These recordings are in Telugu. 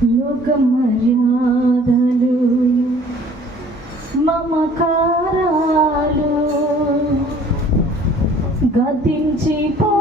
లోక మర్యాదలు మమకారాలు గతించిపోవునే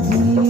నవ జీవన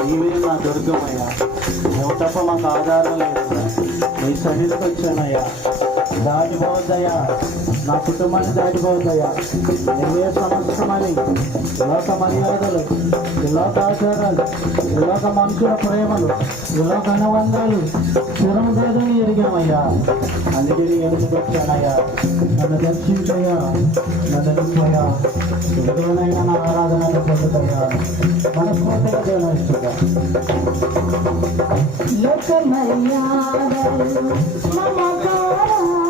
నీవే మా దుర్గమయ్యా నువ్వు తప్ప మాకు ఆధారం లేదు నీ సన్నిధికి వచ్చానయ్యా. దాటిపోవద్దయ్యా నా కుటుంబాన్ని దాటిపోవద్దయ్యా నువ్వే సమస్తమని లోక మర్యాదలు లోక ఆచారాలు లోక మనుషుల ప్రేమలు లోక అనుబంధాలు స్థిరము కాదని ఎరిగామయ్యా. అందుకే నీ ఎందుకు వచ్చానయ్యా నన్ను దర్శించయ్యా. నన్ను నింపయ్యా. ఇదిగోనైనా నా ఆరాధనలు పొందుతయ్యా మనస్ఫూర్తిగా దేవునిస్తుగా లోకమర్యాదలు మమకారాలు మమకారాలు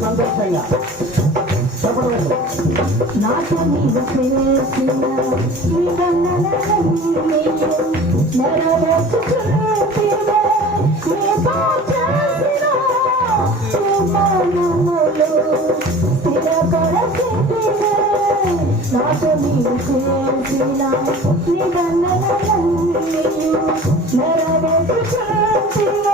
సంతోషంగా చెప్పబడుతూ నాటు మీద చేసిన నిబంధనలన్నీ నెరవేర్చుకుంటివే నీతో చేసిన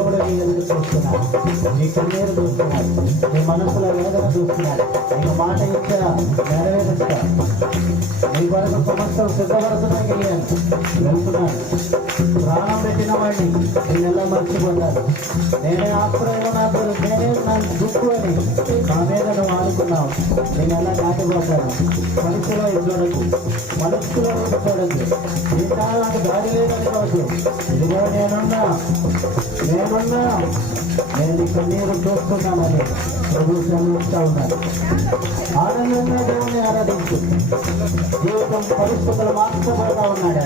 నీ కన్నీరు చూస్తున్నాడు నీ మనసులో వేదన చూస్తున్నాడు నీకు మాట ఇచ్చా నెరవేరుస్తా నీ వరకు సమస్యలు సిద్ధపడుతున్నాయి. గిలియన్ వెళ్తున్నాడు ప్రాణం పెట్టిన వాడిని నేను ఎలా మర్చిపోతాను నేనే ఆశ్రయంలో నా పేరు నేనే నా దుక్కు అని నా మీద నువ్వు నేను ఎలా దాటిపోతాను మనసులో చూడద్దు మనసులో చూడద్దు ఇంకా నాకు దారి లేదని రోజు ఇదిగో నేనున్నా నేనున్నా నేను ఇక్కడ నీరు చూస్తున్నానని ప్రభు సెలవుస్తూ ఉన్నాను ఆనందంగా దేవుని ఆరాధించు. జీవితం పరిస్థితులు మార్చబోతా ఉన్నాడు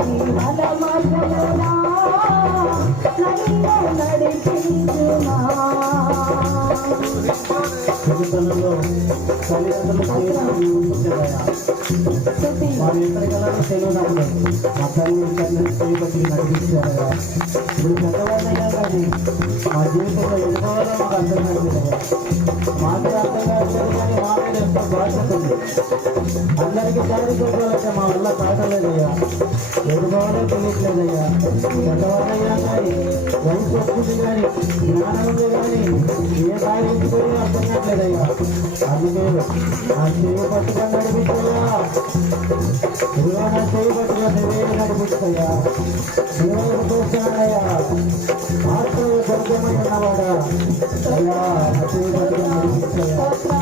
నడిపించుమా. జీవితంలో తల్లిదండ్రులు చేయడం వారు ఎక్కడికి వెళ్ళాలో మా తల్లి తండ్రి చేయబట్టి కానీ మా జీవితంలో మాకు అర్థం అర్థం కావట్లేదు కానీ ఎంతో అందరికీ దారి చూడాలంటే మా వల్ల తెలియట్లేదయ్యా కానీ వయసు వస్తుంది కానీ జ్ఞానం ఉంది కానీ ఏ సాధించుకొని అర్థం కావట్లేదయ్యా అందుకే నా చెయ్యి పట్టుకొని నడిపించయ్యా ఇదిగో నా చెయ్యి నువ్వే నడిపిస్తాయా ఆత్మీయ దుర్గమై ఉన్నవాడా అయ్యా నా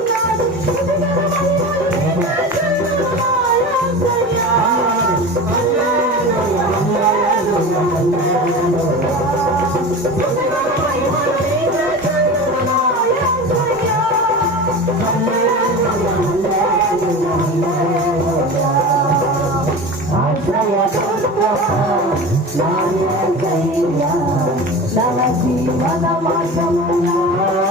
నమ పరమాసి నవ